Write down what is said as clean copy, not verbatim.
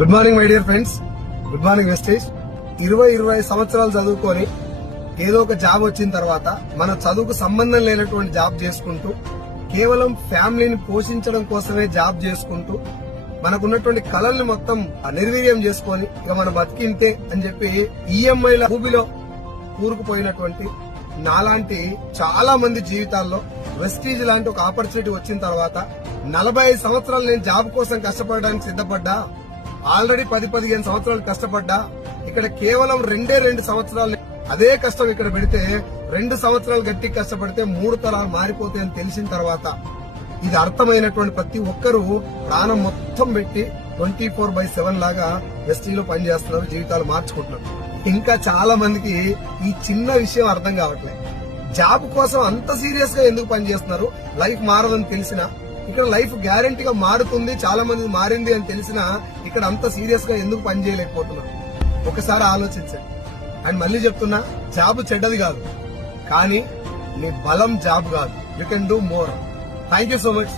Good morning my dear friends, good morning వెస్టేజ్. 20 సంవత్సరాలు చదువుకొని ఏదో ఒక జాబ్ వచ్చిన తర్వాత మన చదువుకు సంబంధం లేనటువంటి జాబ్ చేసుకుంటూ కేవలం ఫ్యామిలీని పోషించడం కోసమే జాబ్ చేసుకుంటూ మనకున్నటువంటి కళల్ని మొత్తం నిర్వీర్యం చేసుకొని ఇక మన బతికింతే అని చెప్పి ఈఎంఐల ఊబిలో కూరుకుపోయినటువంటి నాలాంటి చాలా మంది జీవితాల్లో వెస్టీజ్ లాంటి ఒక ఆపర్చునిటీ వచ్చిన తర్వాత 45 సంవత్సరాలు నేను జాబ్ కోసం కష్టపడడానికి సిద్ధపడ్డా. ఆల్రెడీ 10-15 సంవత్సరాలు కష్టపడ్డా. ఇక్కడ కేవలం 2 సంవత్సరాలు అదే కష్టం ఇక్కడ పెడితే 2 సంవత్సరాలు గట్టి కష్టపడితే 3 తరాలు మారిపోతాయని తెలిసిన తర్వాత ఇది అర్థమైనటువంటి ప్రతి ఒక్కరూ ప్రాణం మొత్తం పెట్టి 24/7 లాగా వెస్టీలో పనిచేస్తున్నారు, జీవితాలు మార్చుకుంటున్నారు. ఇంకా చాలా మందికి ఈ చిన్న విషయం అర్థం కావట్లేదు. జాబ్ కోసం అంత సీరియస్ గా ఎందుకు పనిచేస్తున్నారు? లైఫ్ మారదని తెలిసినా, ఇక్కడ లైఫ్ గ్యారంటీగా మారుతుంది, చాలా మంది మారింది అని తెలిసినా ఇక్కడ అంత సీరియస్ గా ఎందుకు పని చేయలేకపోతున్నారు? ఒకసారి ఆలోచించండి. అండ్ మళ్ళీ చెప్తున్నా, జాబ్ చెడ్డది కాదు, కానీ నీ బలం జాబ్ కాదు. You can do more. Thank you so much.